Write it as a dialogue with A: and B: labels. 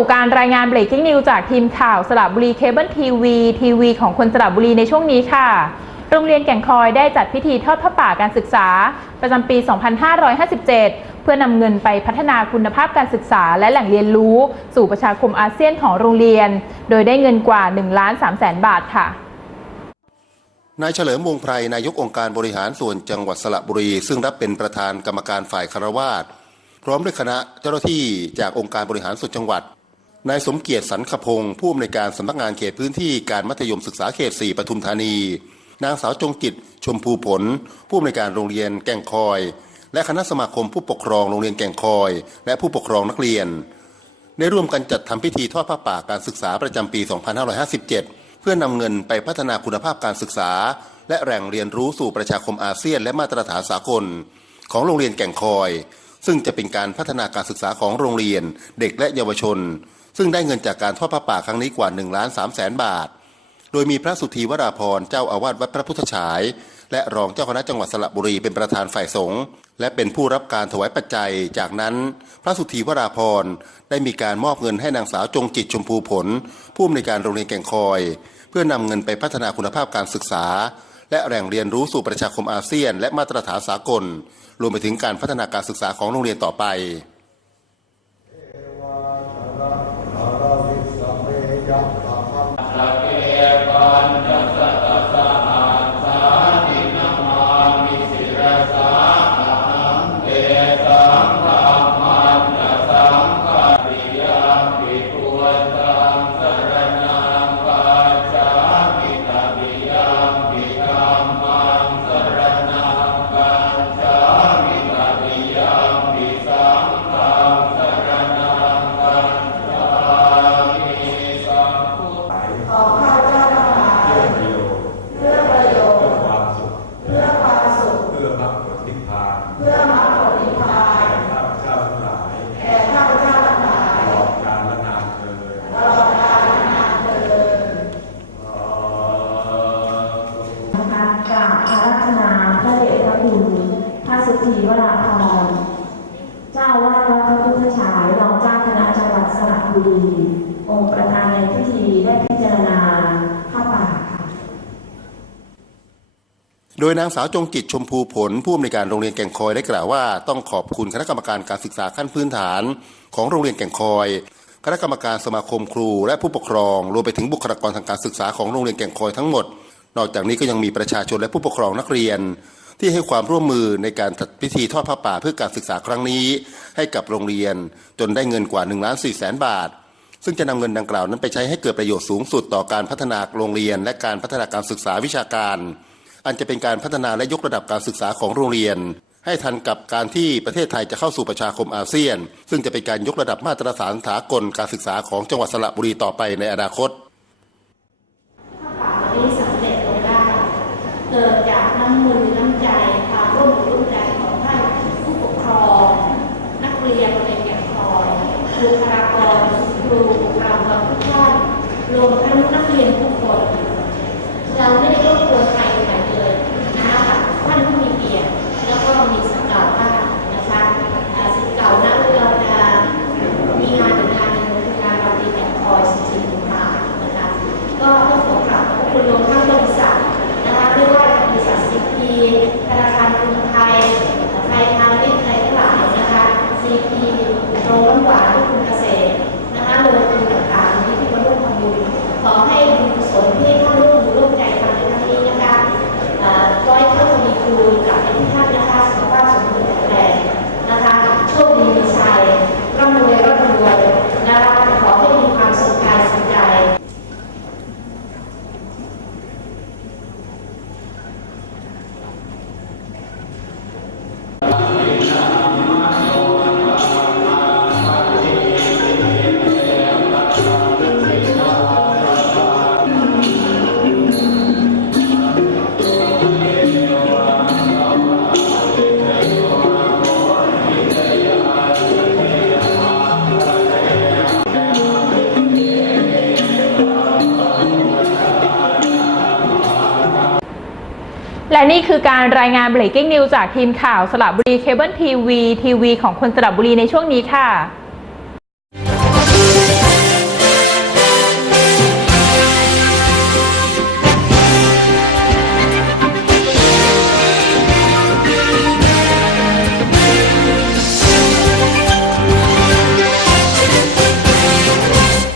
A: สู่การรายงาน breaking news จากทีมข่าวสระบุรีเคเบิลทีวีทีวีของคนสระบุรีในช่วงนี้ค่ะ โรงเรียนแก่งคอยได้จัดพิธีทอดพระป่าการศึกษา ประจำปี 2557 เพื่อนำเงินไปพัฒนาคุณภาพการศึกษาและแหล่งเรียนรู้ สู่ประชาคมอาเซียนของโรงเรียน โดยได้เงินกว่า1ล้าน3แสนบาทค่ะ
B: นายเฉลิมวงไพรนายกองค์การบริหารส่วนจังหวัดสระบุรี ซึ่งรับเป็นประธานกรรมการฝ่ายคารวาสพร้อมด้วยคณะเจ้าหน้าที่จากองค์การบริหารส่วนจังหวัด นายสมเกียรติสันขพงศ์ผู้อำนวยการสำนักงานเขตพื้นที่การมัธยมศึกษาเขต 4ปทุมธานี นางสาวจงจิตชมพูผล ผู้อำนวยการโรงเรียนแก่งคอย และคณะสมาคมผู้ปกครองโรงเรียนแก่งคอย และผู้ปกครองนักเรียน ได้ร่วมกันจัดทำพิธีทอดผ้าป่าการศึกษาประจำปี 2557 เพื่อนำเงินไปพัฒนาคุณภาพการศึกษา และแหล่งเรียนรู้สู่ประชาคมอาเซียน และมาตรฐานสากล ของโรงเรียนแก่งคอย ซึ่งจะเป็นการพัฒนาการศึกษาของโรงเรียน เด็กและเยาวชน ซึ่งได้เงินจากการทอดผ้าป่าครั้งนี้กว่า1ล้าน3แสนบาท โดยมีพระสุธีวราพรเจ้าอาวาสวัดพระพุทธฉาย และรองเจ้าคณะจังหวัดสระบุรีเป็นประธานฝ่ายสงฆ์และเป็นผู้รับการถวายปัจจัย จากนั้น พระสุธีวราพรได้มีการมอบเงินให้นางสาวจงจิตชมพูผล ผู้อำนวยการโรงเรียนแก่งคอย เพื่อนำเงินไปพัฒนาคุณภาพการศึกษา และแหล่งเรียนรู้สู่ประชาคมอาเซียน และมาตรฐานสากล รวมไปถึงการพัฒนาการศึกษาของโรงเรียนต่อไป
C: ก
D: ราบอารัธนาพระเดชพระคุณพระสุธีวราพรเจ้าอาวาดวัดพระพุทธฉายรองเจ้าคณะจังหวัดสระบุรีองค์ประธานในพิธีได้พิจารณาผ้าป่าค่ะ
B: โดยนางสาวจงจิตชมพูผลผู้อำนวยการโรงเรียนแก่งคอยได้กล่าวว่า ต้องขอบคุณคณะกรรมการการศึกษาขั้นพื้นฐาน ของโรงเรียนแก่งคอยคณะกรรมการสมาคมครูและผู้ปกครองรวมไปถึงบุคลากรทางการศึกษาของโรงเรียนแก่งคอยทั้งหมด นอกจากนี้ก็ยังมีประชาชนและผู้ปกครองนักเรียน ที่ให้ความร่วมมือในการจัดพิธีทอดผ้าป่าเพื่อการศึกษาครั้งนี้ ให้กับโรงเรียน จนได้เงินกว่า1ล้าน4แสนบาท ซึ่งจะนำเงินดังกล่าวนั้นไปใช้ให้เกิดประโยชน์สูงสุดต่อการพัฒนาโรงเรียน และการพัฒนาการศึกษาวิชาการ อันจะเป็นการพัฒนาและยกระดับการศึกษาของโรงเรียนให้ทันกับการที่ประเทศไทยจะเข้าสู่ประชาคมอาเซียน ซึ่งจะเป็นการยกระดับมาตรฐานสากลการศึกษาของจังหวัดสระบุรีต่อไปในอนาคต
E: ป่านี้สำเร็จลงได้ เกิดจาก น้ำมือน้ำใจความร่วมมือร่วมใจของท่านผู้ปกครอง นักเรียนโรงเรียนแก่งคอยบุคลากรครูบุคลากรทุกท่านรวมทั้งนักเรียนทุกคนเราไม่ได้รบ ให้บุญกุศลที่
A: และนี่คือการรายงาน breaking news จากทีมข่าวสระบุรีเคเบิลทีวีทีวีของคนสระบุรีในช่วงนี้ค่ะ